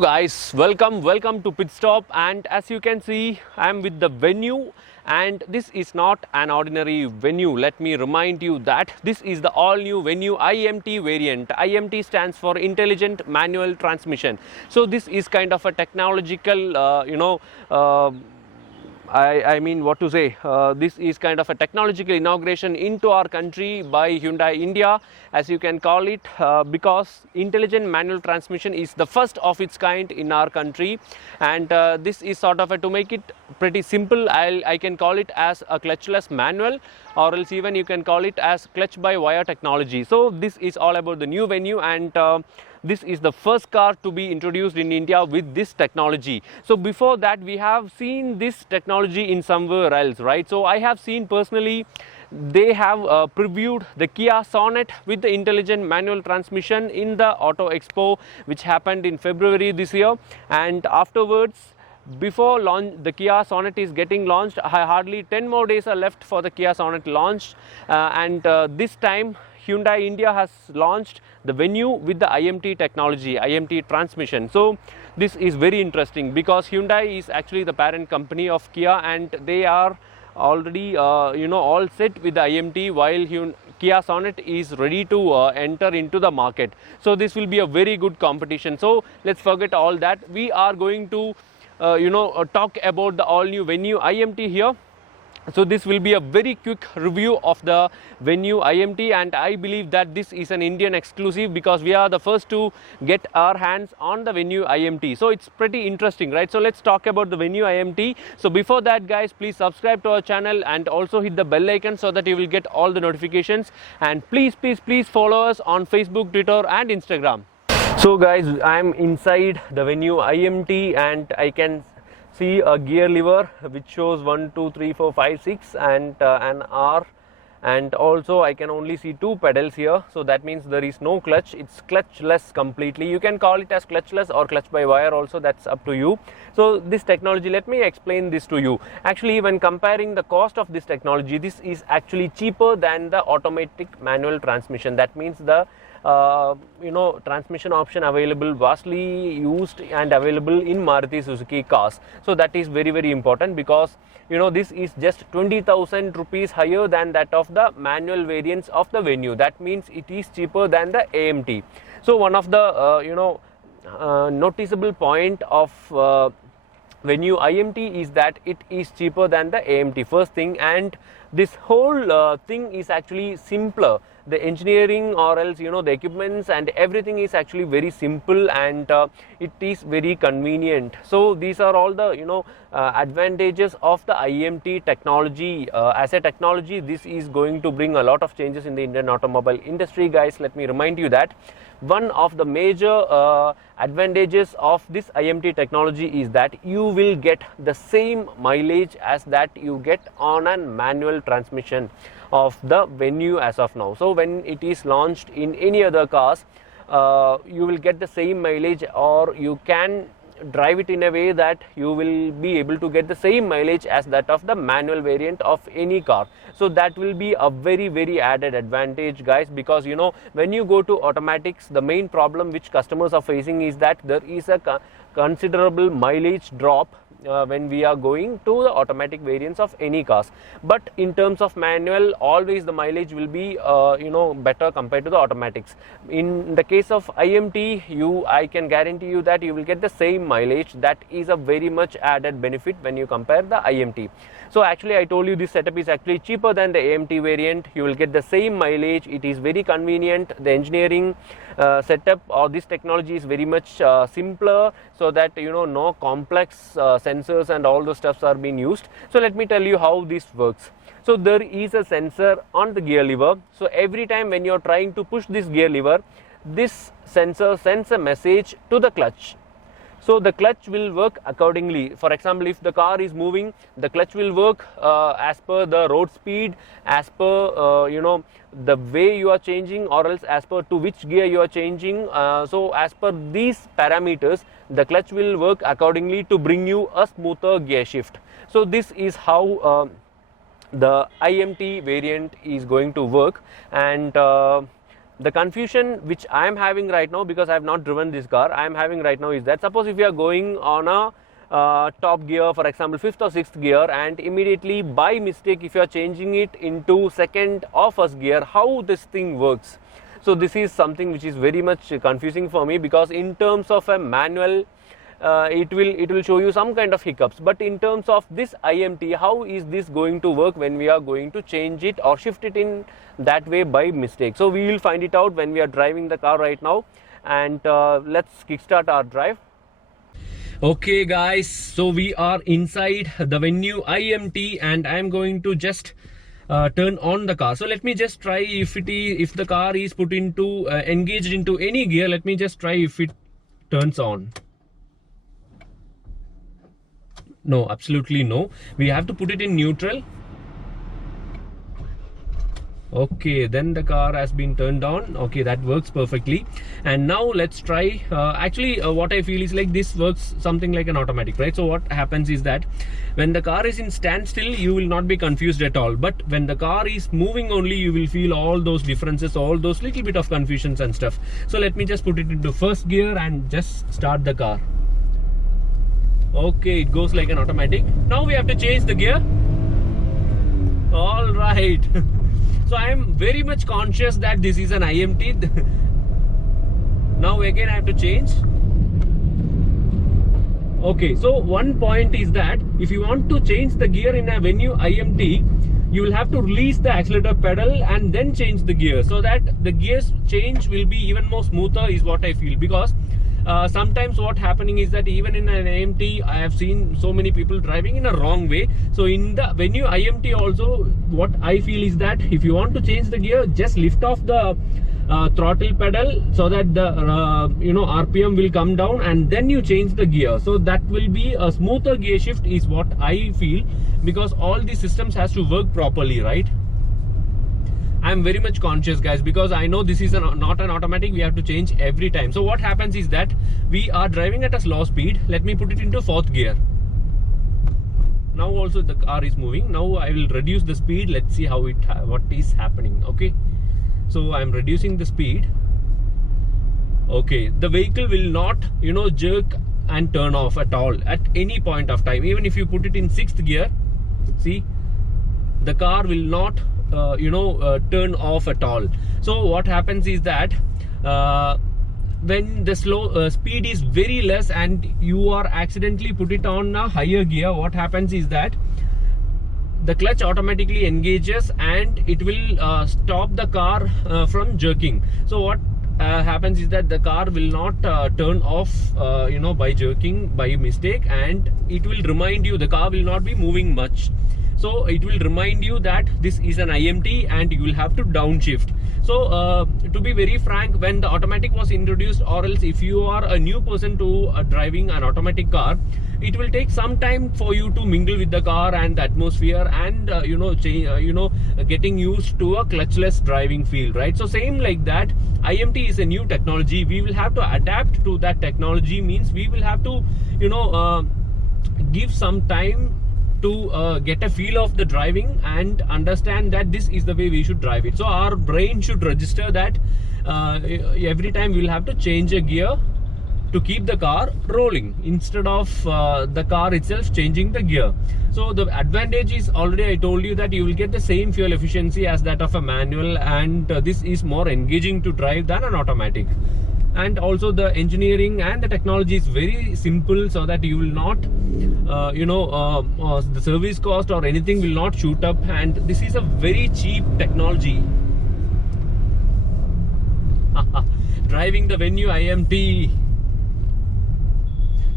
guys, welcome to Pit Stop, and as you can see I am with the Venue, and this is not an ordinary Venue. Let me remind you that this is the all new Venue IMT variant. IMT stands for Intelligent Manual Transmission. So this is kind of a technological I mean what to say, this is kind of a technological inauguration into our country by Hyundai India, as you can call it, because intelligent manual transmission is the first of its kind in our country, and this is sort of to make it pretty simple, I can call it as a clutchless manual, or else even you can call it as clutch by wire technology. So this is all about the new Venue, and this is the first car to be introduced in India with this technology. So before that we have seen this technology in somewhere else, right? So I have seen personally they have previewed the Kia Sonet with the intelligent manual transmission in the Auto Expo, which happened in February this year, and afterwards, before the Kia Sonet is getting launched, hardly 10 more days are left for the Kia Sonet launch, and this time Hyundai India has launched the Venue with the IMT technology, IMT transmission. So this is very interesting because Hyundai is actually the parent company of Kia, and they are already all set with the IMT, while Kia Sonet is ready to enter into the market. So this will be a very good competition. So let's forget all that. We are going to talk about the all new Venue IMT here. So this will be a very quick review of the Venue IMT, and I believe that this is an Indian exclusive because we are the first to get our hands on the Venue IMT. So it's pretty interesting, right? So let's talk about the Venue IMT. So before that, guys, please subscribe to our channel and also hit the bell icon so that you will get all the notifications, and please follow us on Facebook, Twitter and Instagram. So guys, I'm inside the Venue IMT and I can see a gear lever which shows 1, 2, 3, 4, 5, 6 and an R, and also I can only see 2 pedals here, so that means there is no clutch. It's clutchless completely. You can call it as clutchless or clutch by wire also, that's up to you. So this technology, let me explain this to you. Actually, when comparing the cost of this technology, this is actually cheaper than the automatic manual transmission. That means the transmission option available, vastly used and available in Maruti Suzuki cars. So that is very important because this is just 20,000 rupees higher than that of the manual variants of the Venue. That means it is cheaper than the AMT. So one of the noticeable point of Venue IMT is that it is cheaper than the AMT, first thing, and this whole thing is actually simpler. The engineering, or else the equipments and everything is actually very simple, and it is very convenient. So these are all the advantages of the IMT technology. As a technology, this is going to bring a lot of changes in the Indian automobile industry, guys. Let me remind you that one of the major advantages of this IMT technology is that you will get the same mileage as that you get on a manual transmission of the Venue as of now. So when it is launched in any other cars, you will get the same mileage, or you can drive it in a way that you will be able to get the same mileage as that of the manual variant of any car. So that will be a very added advantage, guys, because when you go to automatics, the main problem which customers are facing is that there is a considerable mileage drop when we are going to the automatic variants of any cars. But in terms of manual, always the mileage will be better compared to the automatics. In the case of IMT, I can guarantee you that you will get the same mileage. That is a very much added benefit when you compare the IMT. So actually, I told you this setup is actually cheaper than the AMT variant. You will get the same mileage. It is very convenient. The engineering setup or this technology is very much simpler, so that no complex sensors and all those stuffs are being used. So let me tell you how this works. So there is a sensor on the gear lever. So every time when you are trying to push this gear lever, this sensor sends a message to the clutch. So the clutch will work accordingly. For example, if the car is moving, the clutch will work as per the road speed, as per the way you are changing, or else as per to which gear you are changing. So as per these parameters, the clutch will work accordingly to bring you a smoother gear shift. So this is how the IMT variant is going to work, and the confusion which I am having right now, because I have not driven this car, I am having right now is that suppose if you are going on a top gear, for example 5th or 6th gear, and immediately by mistake if you are changing it into 2nd or 1st gear, how this thing works. So this is something which is very much confusing for me, because in terms of a manual it will show you some kind of hiccups, but in terms of this IMT, how is this going to work when we are going to change it or shift it in that way by mistake? So we will find it out when we are driving the car right now, and let's kickstart our drive. Okay guys, so we are inside the Venue IMT, and I am going to just turn on the car. So let me just try if the car is put into engaged into any gear. Let me just try if it turns on. No, absolutely no. We have to put it in neutral. Okay, then the car has been turned on. Okay, that works perfectly. And now let's try. Actually, what I feel is like this works something like an automatic, right? So what happens is that when the car is in standstill, you will not be confused at all. But when the car is moving only, you will feel all those differences, all those little bit of confusions and stuff. So let me just put it into 1st gear and just start the car. Okay, it goes like an automatic. Now we have to change the gear. All right. So I am very much conscious that this is an IMT. Now again I have to change. Okay, so one point is that if you want to change the gear in a Venue IMT, you will have to release the accelerator pedal and then change the gear, so that the gears change will be even more smoother, is what I feel. Because sometimes what happening is that even in an IMT, I have seen so many people driving in a wrong way. So in the Venue IMT also, what I feel is that if you want to change the gear, just lift off the throttle pedal, so that the RPM will come down, and then you change the gear. So that will be a smoother gear shift, is what I feel, because all these systems has to work properly, right? I am very much conscious, guys, because I know this is not an automatic. We have to change every time. So what happens is that we are driving at a slow speed. Let me put it into 4th gear. Now also the car is moving. Now I will reduce the speed. Let's see what is happening. Okay, so I am reducing the speed. Okay, the vehicle will not jerk and turn off at all at any point of time. Even if you put it in 6th gear, see, the car will not turn off at all. So what happens is that when the slow speed is very less and you are accidentally put it on a higher gear, what happens is that the clutch automatically engages and it will stop the car from jerking. So what happens is that the car will not turn off by jerking by mistake, and it will remind you, the car will not be moving much. So it will remind you that this is an IMT and you will have to downshift. So to be very frank, when the automatic was introduced, or else if you are a new person to driving an automatic car, it will take some time for you to mingle with the car and the atmosphere, and getting used to a clutchless driving feel, right? So same like that, IMT is a new technology. We will have to adapt to that technology. Means we will have to give some time to get a feel of the driving and understand that this is the way we should drive it. So our brain should register that every time we will have to change a gear to keep the car rolling, instead of the car itself changing the gear. So the advantage is, already I told you, that you will get the same fuel efficiency as that of a manual, and this is more engaging to drive than an automatic. And also the engineering and the technology is very simple, so that you will not the service cost or anything will not shoot up, and this is a very cheap technology. Driving the Venue IMT.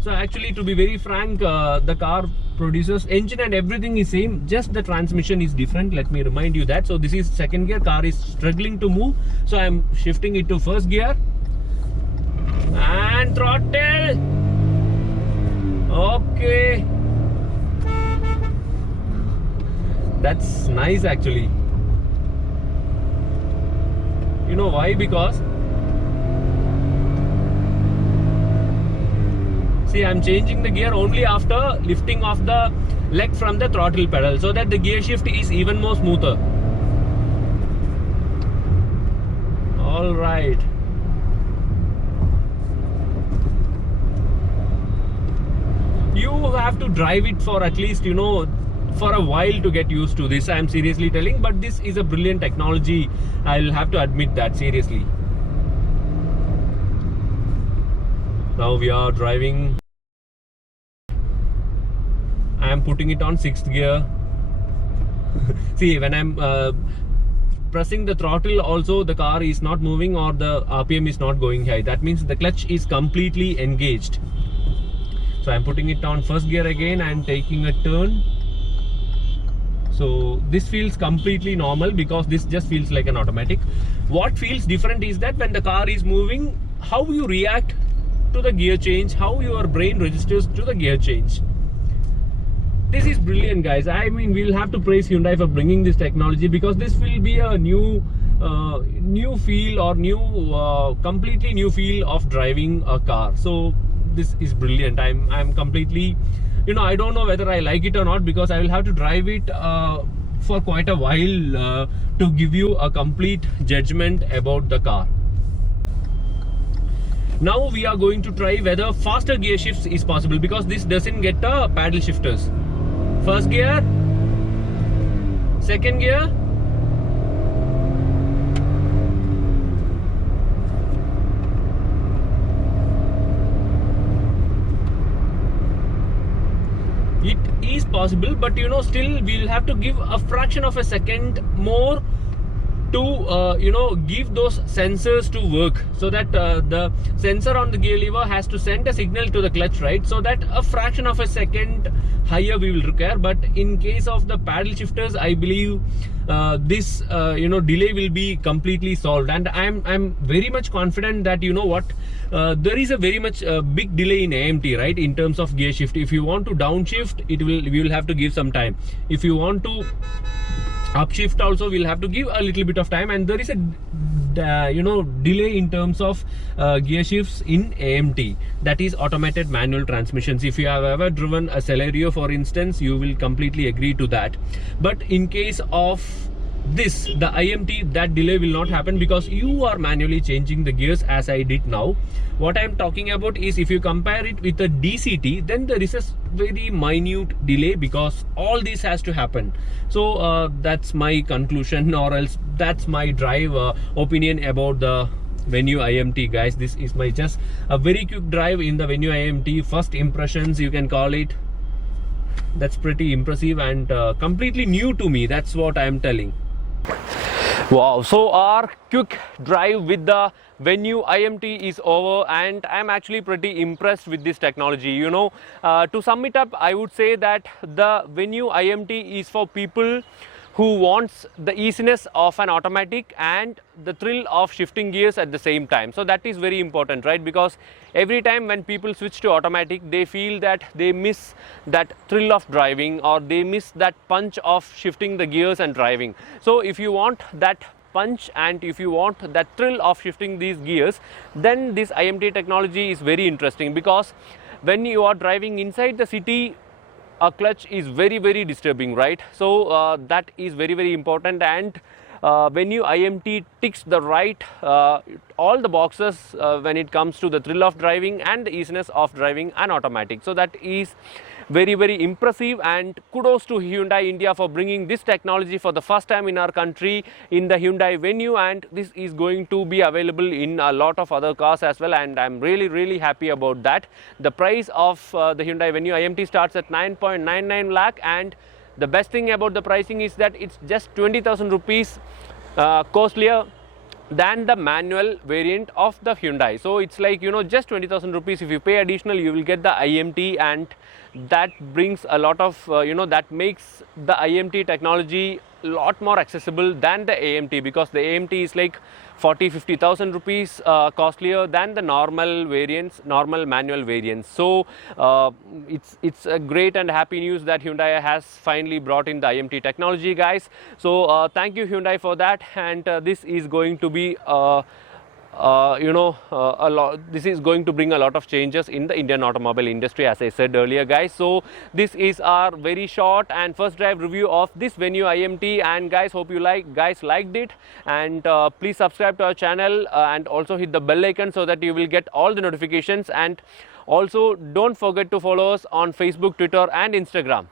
So actually, to be very frank, the car produces engine and everything is same, just the transmission is different. Let me remind you that. So this is 2nd gear, car is struggling to move, so I am shifting it to 1st gear and throttle. Okay, that's nice actually. You know why? Because see, I'm changing the gear only after lifting off the leg from the throttle pedal, so that the gear shift is even more smoother. All right. You have to drive it for at least, for a while to get used to this. I'm seriously telling, but this is a brilliant technology. I'll have to admit that, seriously. Now we are driving. I am putting it on 6th gear. See, when I'm pressing the throttle, also the car is not moving or the RPM is not going high. That means the clutch is completely engaged. So I'm putting it on 1st gear again and taking a turn. So this feels completely normal because this just feels like an automatic. What feels different is that when the car is moving, how you react to the gear change, how your brain registers to the gear change. This is brilliant, guys. I mean, we'll have to praise Hyundai for bringing this technology, because this will be a new feel or completely new feel of driving a car. So this is brilliant. I'm completely, I don't know whether I like it or not, because I will have to drive it for quite a while to give you a complete judgment about the car. Now we are going to try whether faster gear shifts is possible, because this doesn't get paddle shifters. 1st gear, 2nd gear, it is possible, but still we'll have to give a fraction of a second more to give those sensors to work, so that the sensor on the gear lever has to send a signal to the clutch, right? So that a fraction of a second higher we will require. But in case of the paddle shifters, I believe this delay will be completely solved, and I'm very much confident that there is a very much big delay in AMT, right, in terms of gear shift. If you want to downshift, we will have to give some time. If you want to upshift also, we'll have to give a little bit of time, and there is a delay in terms of gear shifts in AMT, that is automated manual transmissions. If you have ever driven a Celerio, for instance, you will completely agree to that. But in case of this, the IMT, that delay will not happen, because you are manually changing the gears as I did now. What I am talking about is, if you compare it with a DCT, then there is a very minute delay, because all this has to happen. So that's my conclusion, or else that's my drive opinion about the Venue IMT, guys. This is my just a very quick drive in the Venue IMT. First impressions, you can call it. That's pretty impressive and completely new to me. That's what I am telling. Wow, so our quick drive with the Venue IMT is over, and I'm actually pretty impressed with this technology. To sum it up, I would say that the Venue IMT is for people who wants the easiness of an automatic and the thrill of shifting gears at the same time. So that is very important, right? Because every time when people switch to automatic, they feel that they miss that thrill of driving, or they miss that punch of shifting the gears and driving. So if you want that punch and if you want that thrill of shifting these gears, then this IMT technology is very interesting, because when you are driving inside the city, a clutch is very, very disturbing, right? So that is very, very important, and Venue IMT ticks the right all the boxes when it comes to the thrill of driving and the easiness of driving an automatic. So that is very, very impressive, and kudos to Hyundai India for bringing this technology for the first time in our country in the Hyundai Venue, and this is going to be available in a lot of other cars as well, and I'm really, really happy about that. The price of the Hyundai Venue IMT starts at 9.99 lakh, and the best thing about the pricing is that it's just 20,000 rupees costlier than the manual variant of the Hyundai. So it's like, just 20,000 rupees. If you pay additional, you will get the IMT, and that brings a lot of, that makes the IMT technology a lot more accessible than the AMT, because the AMT is like 40,000-50,000 rupees costlier than the normal variants, normal manual variants. So it's a great and happy news that Hyundai has finally brought in the IMT technology, guys. So thank you Hyundai for that, and this is going to be this is going to bring a lot of changes in the Indian automobile industry, as I said earlier, guys. So this is our very short and first drive review of this Venue IMT, and guys, hope you guys liked it, and please subscribe to our channel and also hit the bell icon so that you will get all the notifications, and also don't forget to follow us on Facebook, Twitter and Instagram.